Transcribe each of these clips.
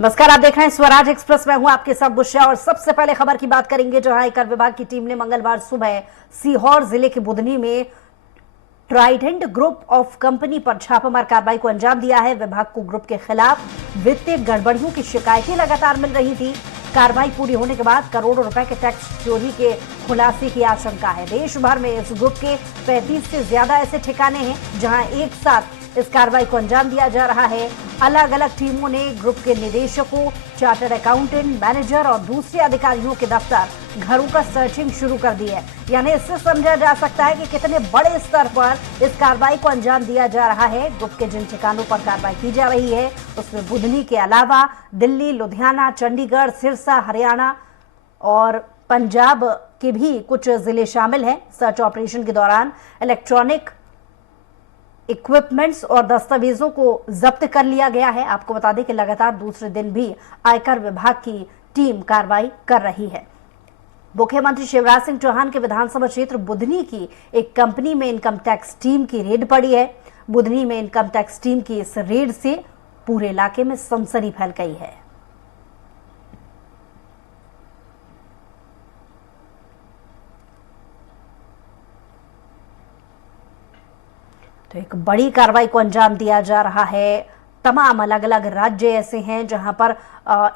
नमस्कार, आप देख रहे हैं स्वराज एक्सप्रेस। मैं हूं आपके साथ बुशरा और सबसे पहले खबर की बात करेंगे, जहां आयकर विभाग की टीम ने मंगलवार सुबह सीहोर जिले के बुधनी में ट्राइडेंट ग्रुप ऑफ कंपनी पर छापामार कार्रवाई को अंजाम दिया है। विभाग को ग्रुप के खिलाफ वित्तीय गड़बड़ियों की शिकायतें लगातार मिल रही थी। कार्रवाई पूरी होने के बाद करोड़ों रुपए के टैक्स चोरी के खुलासे की आशंका है। देश भर में इस ग्रुप के 35 से ज्यादा ऐसे ठिकाने हैं जहां एक साथ इस कार्रवाई को अंजाम दिया जा रहा है। अलग अलग टीमों ने ग्रुप के निदेशकों, चार्टर्ड अकाउंटेंट, मैनेजर और दूसरे अधिकारियों के दफ्तर, घरों का सर्चिंग शुरू कर दी है। यानी इससे समझा जा सकता है कि कितने बड़े स्तर पर इस कार्रवाई को अंजाम दिया जा रहा है। ग्रुप के जिन ठिकानों पर कार्रवाई की जा रही है उसमें बुधनी के अलावा दिल्ली, लुधियाना, चंडीगढ़, सिरसा, हरियाणा और पंजाब के भी कुछ जिले शामिल हैं। सर्च ऑपरेशन के दौरान इलेक्ट्रॉनिक इक्विपमेंट्स और दस्तावेजों को जब्त कर लिया गया है। आपको बता दें कि लगातार दूसरे दिन भी आयकर विभाग की टीम कार्रवाई कर रही है। मुख्यमंत्री शिवराज सिंह चौहान के विधानसभा क्षेत्र बुधनी की एक कंपनी में इनकम टैक्स टीम की रेड पड़ी है। बुधनी में इनकम टैक्स टीम की इस रेड से पूरे इलाके में सनसनी फैल गई है। तो एक बड़ी कार्रवाई को अंजाम दिया जा रहा है। तमाम अलग अलग राज्य ऐसे हैं जहां पर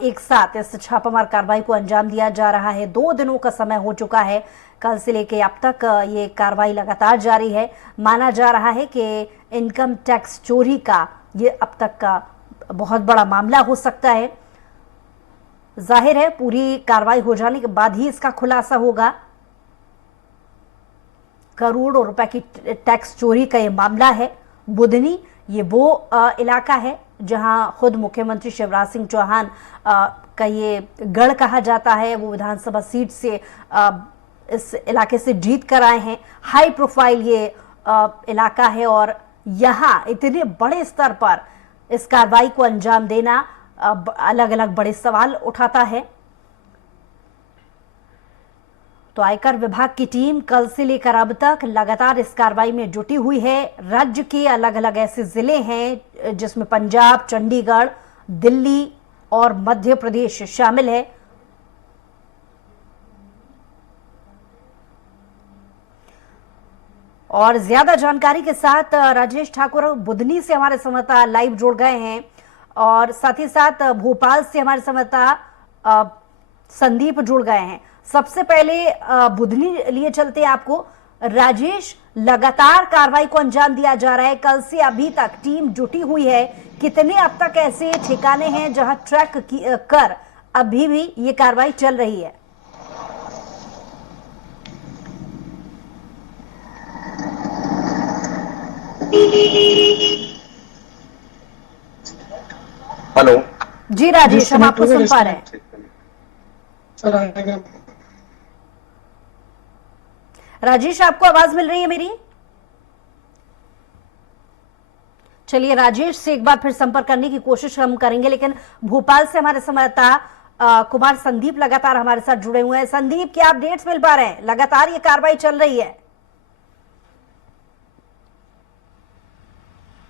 एक साथ इस छापामार कार्रवाई को अंजाम दिया जा रहा है। 2 दिनों का समय हो चुका है। कल से लेकर अब तक ये कार्रवाई लगातार जारी है। माना जा रहा है कि इनकम टैक्स चोरी का ये अब तक का बहुत बड़ा मामला हो सकता है। जाहिर है पूरी कार्रवाई हो जाने के बाद ही इसका खुलासा होगा। करोड़ों रुपए की टैक्स चोरी का ये मामला है। बुधनी ये वो इलाका है जहां खुद मुख्यमंत्री शिवराज सिंह चौहान का ये गढ़ कहा जाता है। वो विधानसभा सीट से इस इलाके से जीत कर आए हैं। हाई प्रोफाइल ये इलाका है और यहां इतने बड़े स्तर पर इस कार्रवाई को अंजाम देना अलग अलग बड़े सवाल उठाता है। तो आयकर विभाग की टीम कल से लेकर अब तक लगातार इस कार्रवाई में जुटी हुई है। राज्य के अलग अलग ऐसे जिले हैं जिसमें पंजाब, चंडीगढ़, दिल्ली और मध्य प्रदेश शामिल है। और ज्यादा जानकारी के साथ राजेश ठाकुर बुधनी से हमारे संवाददाता लाइव जुड़ गए हैं और साथ ही साथ भोपाल से हमारे संवाददाता संदीप जुड़ गए हैं। सबसे पहले बुधनी लिए चलते आपको। राजेश, लगातार कार्रवाई को अंजाम दिया जा रहा है। कल से अभी तक टीम जुटी हुई है। कितने अब तक ऐसे ठिकाने हैं जहां ट्रैक कर अभी भी ये कार्रवाई चल रही है? हेलो जी राजेश, हम आपको सुन पा रहे हैं। राजेश, आपको आवाज मिल रही है मेरी? चलिए राजेश से एक बार फिर संपर्क करने की कोशिश हम करेंगे, लेकिन भोपाल से हमारे संवाददाता कुमार संदीप लगातार हमारे साथ जुड़े हुए हैं। संदीप, क्या अपडेट्स मिल पा रहे हैं? लगातार ये कार्रवाई चल रही है।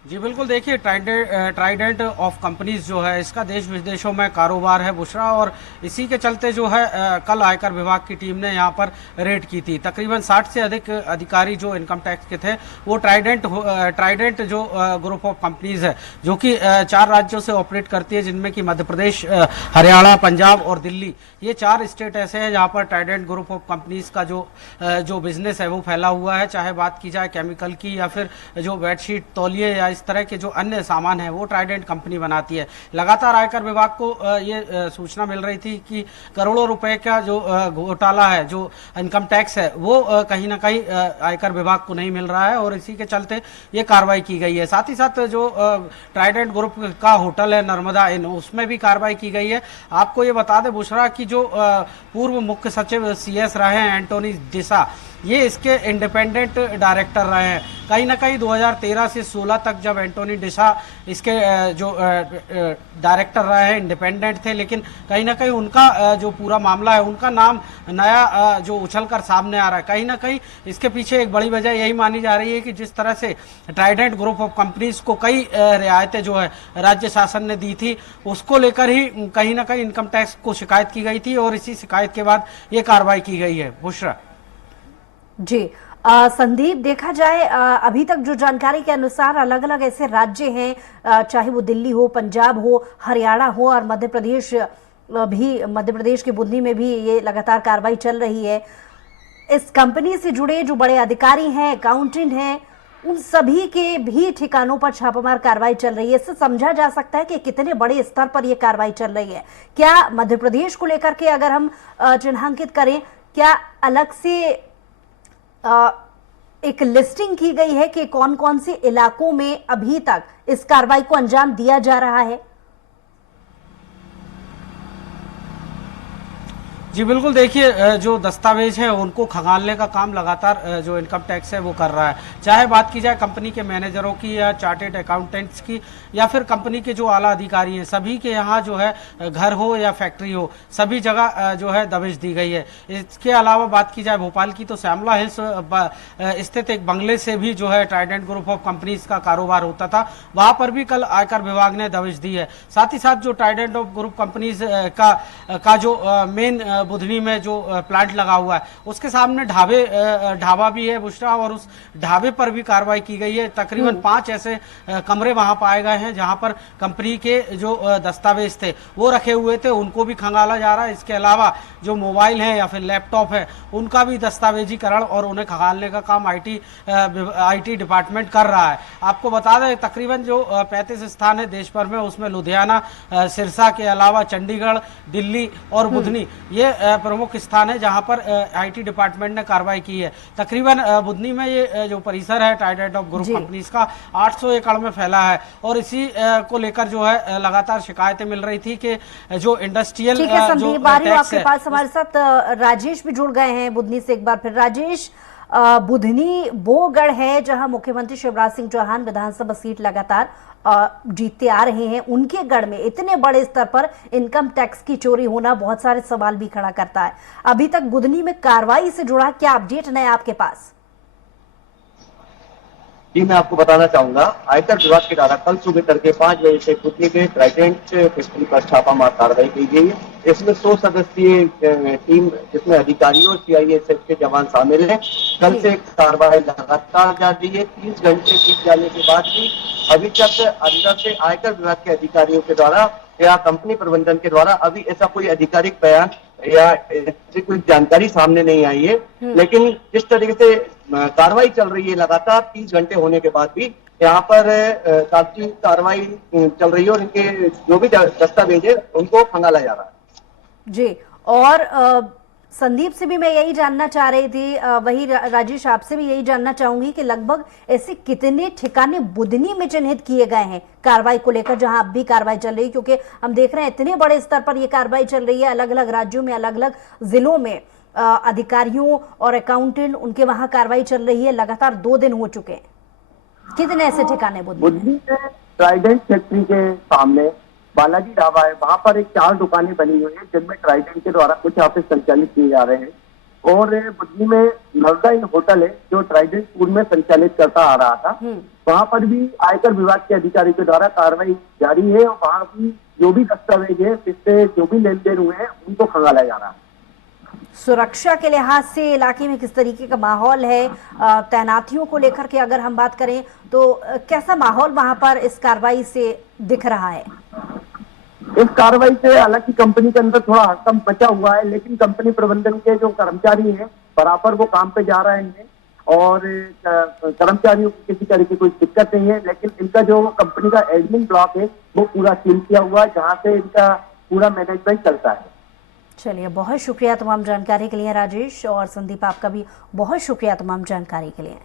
जी बिल्कुल, देखिए ट्राइडेंट ऑफ कंपनीज जो है इसका देश विदेशों में कारोबार है बुशरा, और इसी के चलते जो है कल आयकर विभाग की टीम ने यहाँ पर रेड की थी। तकरीबन 60 से अधिक अधिकारी जो इनकम टैक्स के थे वो ट्राइडेंट जो ग्रुप ऑफ कंपनीज है जो कि 4 राज्यों से ऑपरेट करती है, जिनमें कि मध्य प्रदेश, हरियाणा, पंजाब और दिल्ली। ये 4 स्टेट ऐसे हैं जहाँ पर ट्राइडेंट ग्रुप ऑफ कंपनीज का जो बिजनेस है वो फैला हुआ है। चाहे बात की जाए केमिकल की या फिर जो बेडशीट, तौलिए या इस तरह के जो अन्य सामान है वो ट्राइडेंट कंपनी बनाती है। लगातार आयकर विभाग को ये सूचना मिल रही थी कि करोड़ों रुपए का जो घोटाला है, जो इनकम टैक्स है, वो कहीं ना कहीं आयकर विभाग को नहीं मिल रहा है और इसी के चलते ये कार्रवाई की गई है। साथ ही साथ जो ट्राइडेंट ग्रुप का होटल है नर्मदा इन, उसमें भी कार्रवाई की गई है। आपको ये बता दें बुशरा की जो पूर्व मुख्य सचिव CS रहे हैं एंटोनी डिसा, ये इसके इंडिपेंडेंट डायरेक्टर रहे हैं। कहीं ना कहीं 2013 से 16 तक जब एंटोनी डिसा इसके जो डायरेक्टर रहे हैं, इंडिपेंडेंट थे, लेकिन कहीं ना कहीं उनका जो पूरा मामला है, उनका नाम नया जो उछल कर सामने आ रहा है। कहीं ना कहीं इसके पीछे एक बड़ी वजह यही मानी जा रही है कि जिस तरह से ट्राइडेंट ग्रुप ऑफ कंपनीज को कई रियायतें जो है राज्य शासन ने दी थी, उसको लेकर ही कहीं ना कहीं इनकम टैक्स को शिकायत की गई थी और इसी शिकायत के बाद ये कार्रवाई की गई है। बुशरा जी। संदीप, देखा जाए अभी तक जो जानकारी के अनुसार अलग अलग ऐसे राज्य हैं, चाहे वो दिल्ली हो, पंजाब हो, हरियाणा हो और मध्य प्रदेश भी, मध्य प्रदेश के बुधनी में भी ये लगातार कार्रवाई चल रही है। इस कंपनी से जुड़े जो बड़े अधिकारी हैं, अकाउंटेंट हैं, उन सभी के भी ठिकानों पर छापामार कार्रवाई चल रही है। इससे समझा जा सकता है कि कितने बड़े स्तर पर यह कार्रवाई चल रही है। क्या मध्य प्रदेश को लेकर के अगर हम चिन्हांकित करें, क्या अलग से एक लिस्टिंग की गई है कि कौन कौन से इलाकों में अभी तक इस कार्रवाई को अंजाम दिया जा रहा है? जी बिल्कुल, देखिए जो दस्तावेज है उनको खंगालने का काम लगातार जो इनकम टैक्स है वो कर रहा है। चाहे बात की जाए कंपनी के मैनेजरों की या चार्टेड अकाउंटेंट्स की या फिर कंपनी के जो आला अधिकारी हैं, सभी के यहाँ जो है घर हो या फैक्ट्री हो, सभी जगह जो है दबिश दी गई है। इसके अलावा बात की जाए भोपाल की, तो श्यामला हिल्स स्थित एक बंगले से भी जो है ट्राइडेंट ग्रुप ऑफ कंपनीज का कारोबार होता था, वहां पर भी कल आयकर विभाग ने दबिश दी है। साथ ही साथ जो ट्राइडेंट ऑफ ग्रुप कंपनीज का जो मेन बुधनी में जो प्लांट लगा हुआ है, उसके सामने ढाबा भी है बुशरा, और उस ढाबे पर भी कार्रवाई की गई है। तकरीबन 5 ऐसे कमरे वहां पाए गए हैं जहां पर कंपनी के जो दस्तावेज थे वो रखे हुए थे, उनको भी खंगाला जा रहा है। इसके अलावा जो मोबाइल है या फिर लैपटॉप है, उनका भी दस्तावेजीकरण और उन्हें खंगालने का काम आईटी डिपार्टमेंट कर रहा है। आपको बता दें तकरीबन जो 35 स्थान है देश भर में, उसमें लुधियाना, सिरसा के अलावा चंडीगढ़, दिल्ली और बुधनी ये प्रमुख स्थान है जहां पर आईटी डिपार्टमेंट ने कार्रवाई की है। तकरीबन बुधनी में ये जो परिसर है ट्राइडेंट ऑफ ग्रुप कंपनीज का 800 एकड़ में फैला है, और इसी को लेकर जो है लगातार शिकायतें मिल रही थी कि जो इंडस्ट्रियल जो टैक्स है। आपके पास हमारे साथ राजेश भी जुड़ गए हैं बुधनी से। एक बार फिर राजेश, बुधनी वो गढ़ है जहां मुख्यमंत्री शिवराज सिंह चौहान विधानसभा सीट लगातार जीतते आ रहे हैं। उनके गढ़ में इतने बड़े स्तर पर इनकम टैक्स की चोरी होना बहुत सारे सवाल भी खड़ा करता है। अभी तक बुधनी में कार्रवाई से जुड़ा क्या अपडेट नया आपके पास? जी, मैं आपको बताना चाहूंगा, आयकर विभाग के द्वारा कल सुबह तड़के 5 बजे से बुधनी में ट्राइडेंट फैक्ट्री पर छापामार कार्रवाई की गई है। इसमें 100 सदस्यीय टीम, जिसमें अधिकारी और CISF के जवान शामिल हैं। कल से कार्रवाई लगातार जारी है। 30 घंटे बीत जाने के बाद भी अभी तक अंदर से आयकर विभाग के अधिकारियों के द्वारा या कंपनी प्रबंधन के द्वारा अभी ऐसा कोई आधिकारिक बयान या ऐसी कोई जानकारी सामने नहीं आई है। लेकिन जिस तरीके से कार्रवाई चल रही है लगातार 30 घंटे होने के बाद भी, यहाँ पर तात्कालिक कार्रवाई चल रही है और इनके जो भी दस्तावेज है उनको खंगाला जा रहा है। जी, और संदीप से भी मैं यही जानना चाह रही थी, वही राजेश आपसे भी यही जानना चाहूंगी कि लगभग ऐसे कितने ठिकाने बुधनी में चिन्हित किए गए हैं कार्रवाई को लेकर, जहां अब भी कार्रवाई चल रही है? क्योंकि हम देख रहे हैं इतने बड़े स्तर पर यह कार्रवाई चल रही है, अलग अलग राज्यों में, अलग अलग जिलों में अधिकारियों और अकाउंटेंट, उनके वहां कार्रवाई चल रही है। लगातार 2 दिन हो चुके हैं। कितने ऐसे ठिकाने बुधनी में? ट्राइडेंट फैक्ट्री के सामने बालाजी ढाबा है, वहां पर 4 दुकानें बनी हुई है जिनमें ट्राइडेंट के द्वारा कुछ ऑफिस संचालित किए जा रहे हैं। और बुधनी में नवदा इन होटल है जो ट्राइडेंट पूर्व में संचालित करता आ रहा था, वहां पर भी आयकर विभाग के अधिकारी के द्वारा कार्रवाई जारी है और वहां भी जो भी दस्तावेज है, इससे जो भी लेन देन हुए हैं उनको खंगाला जा रहा है। सुरक्षा के लिहाज से इलाके में किस तरीके का माहौल है? तैनातियों को लेकर के अगर हम बात करें तो कैसा माहौल वहां पर इस कार्रवाई से दिख रहा है? इस कार्रवाई से हालांकि कंपनी के अंदर थोड़ा हड़कंप मचा हुआ है, लेकिन कंपनी प्रबंधन के जो कर्मचारी हैं बराबर वो काम पे जा रहे हैं और कर्मचारियों को किसी तरह की कोई दिक्कत नहीं है। लेकिन इनका जो कंपनी का एडमिन ब्लॉक है वो पूरा सील किया हुआ है, जहाँ से इनका पूरा मैनेजमेंट चलता है। चलिए, बहुत शुक्रिया तमाम जानकारी के लिए राजेश, और संदीप आपका भी बहुत शुक्रिया तमाम जानकारी के लिए।